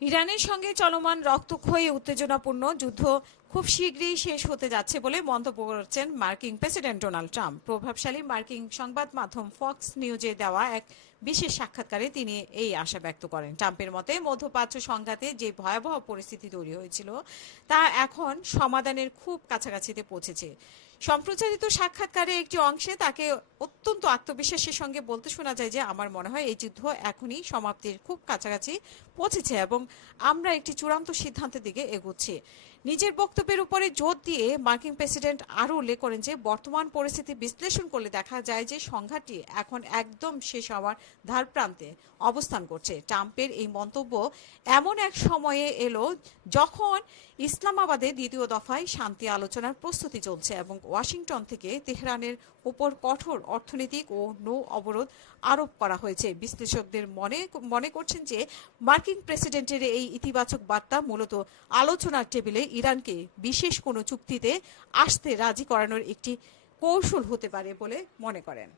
ইরানের সঙ্গে চলমান রক্তক্ষয়ী উত্তেজনাপূর্ণ যুদ্ধ খুব শীঘ্রই শেষ হতে যাচ্ছে বলে মন্তব্য করেছেন মার্কিন প্রেসিডেন্ট ডোনাল্ড ট্রাম্প। প্রভাবশালী মার্কিন সংবাদ মাধ্যম ফক্স নিউজে দেওয়া এক বিশেষ সাক্ষাৎকারে তিনি এই আশা ব্যক্ত করেন। ট্রাম্পের মতে মধ্যপ্রাচ্য সংঘাতে যে ভয়াবহ পরিস্থিতি তৈরি হয়েছিল তা এখন সমাধানের খুব কাছাকাছিতে পৌঁছেছে। সম্প্রচারিত সাক্ষাৎকারে একটি অংশে তাকে অত্যন্ত আত্মবিশ্বাসের সঙ্গে বলতে শোনা যায় যে আমার মনে হয় এই যুদ্ধ এখনই সমাপ্তির খুব কাছাকাছি পৌঁছেছে এবং আমরা একটি চূড়ান্ত সিদ্ধান্তের দিকে এগোচ্ছি। নিজের বক্তব্যের উপরে জোর দিয়ে মার্কিন প্রেসিডেন্ট আরও উল্লেখ করেন যে বর্তমান পরিস্থিতি বিশ্লেষণ করলে দেখা যায় যে সংঘাতটি এখন একদম শেষ হওয়ার ধারপ্রান্তে অবস্থান করছে। ট্রাম্পের এই মন্তব্য এমন এক সময়ে এলো যখন ইসলামাবাদে দ্বিতীয় দফায় শান্তি আলোচনার প্রস্তুতি চলছে এবং ওয়াশিংটন থেকে তেহরানের উপর কঠোর অর্থনৈতিক ও নৌ অবরোধ আরোপ করা হয়েছে। বিশ্লেষকদের মনে করছেন যে মার্কিন প্রেসিডেন্টের এই ইতিবাচক বার্তা মূলত আলোচনার টেবিলে ইরানকে বিশেষ কোনো চুক্তিতে আসতে রাজি করানোর একটি কৌশল হতে পারে বলে মনে করেন।